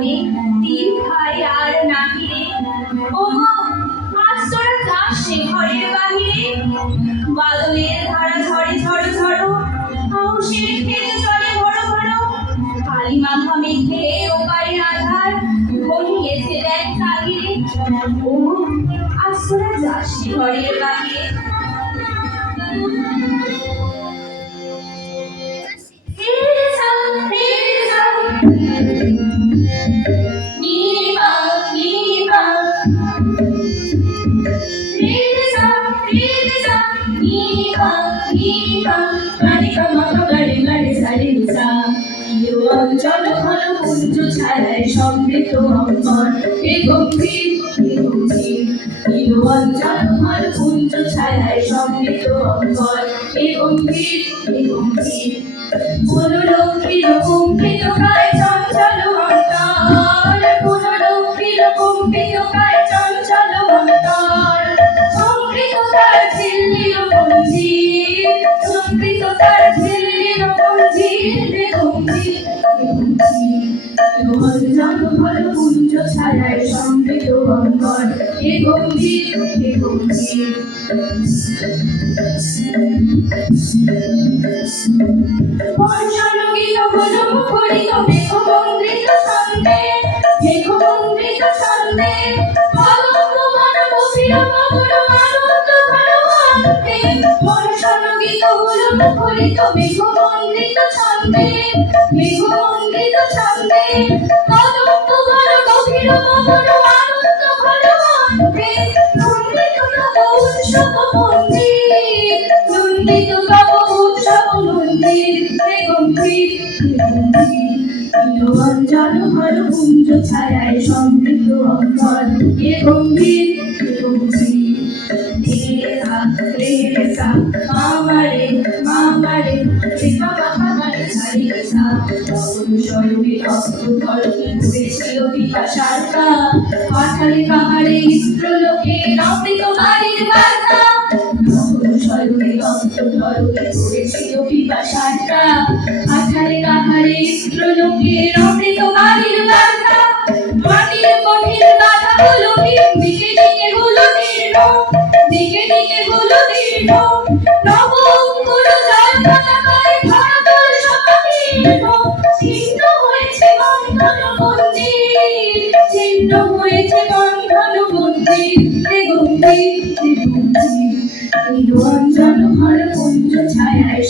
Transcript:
বনে তিল খাই আর না ফিরে। ওগো আজ তোরা যাস সে ঘরের বাহিরে, বাদলের ধারা ঝরে ঝড়ো ঝড়ো, আউশের ক্ষেত চলে ভরো ভরো, কালী মাথা মেঘে ওপারে আধার ঘনিয়েছে দেখ তাগিরে। ওগো আজ তোরা যাস সে ঘরের বাহিরে। অঞ্চল ঘন কুঞ্জ ছায়ায় সমৃদ্ধ অঙ্গন এ গম্ভীর অঞ্চল ঘন কুঞ্জ ছায়ায় সমৃদ্ধ অঙ্গন এ গম্ভীর পুনরক্ষিত কুম্ভিত কায় চঞ্চল অন্তর, পুনরক্ষিত কুম্ভিত কায় চঞ্চল অন্তর, সমৃত তার ঝিল্লির মঞ্জির, সমৃত তার ঝিল্লির মঞ্জির গম্ভীর অঞ্চল ঘন কুঞ্জ ছায়ায় সমৃদ্ধ অঙ্গন এ গম্ভীর বর্ষণগীত হল মুখরিত মেঘমন্দ্রিত ছন্দে, মেঘমন্দ্রিত ছন্দে আনন্দ ঘন গভীর মধুর আনন্দ ঘন অন্তে। বর্ষণগীত হল মুখরিত মেঘমন্দ্রিত ছন্দে, মেঘমন্দ্রিত ছন্দে আনন্দ ঘন গভীর মধুর আনন্দ ঘন অন্তে। নন্দিত নব উৎসব মন্দির, নন্দিত নব উৎসব মন্দির গম্ভীর অঞ্চল ঘন কুঞ্জ ছায়ায় সমৃদ্ধ অঙ্গন এ গম্ভীর মামারে মামারে মামারে সারি সা স্বরূপে অস্ত্র ধরতি ঘুরেছিল পিপাসার্তা, পাঠালে পাহাড়ে ইন্দ্রলোকে অমৃত বাড়ির বার্তা। স্বরূপে অস্ত্র ধরতি ঘুরেছিল পিপাসার্তা, পাঠালে পাহাড়ে ইন্দ্রলোকে অমৃত বাড়ির বার্তা। মাটির কঠিন বাধা হলো দিকে দিকে হলো দীর্ণ, দিকে দিকে হলো দীর্ণ, নব অঙ্কুর জয় পতাকায় ধরাতল সমাকীর্ণ। ছিন্ন হয়েছে বন্ধন মন্দির, ছিন্ন হয়েছে বন্ধন মন্দির গম্ভীর অঞ্চল ঘন কুঞ্জ ছায়ায়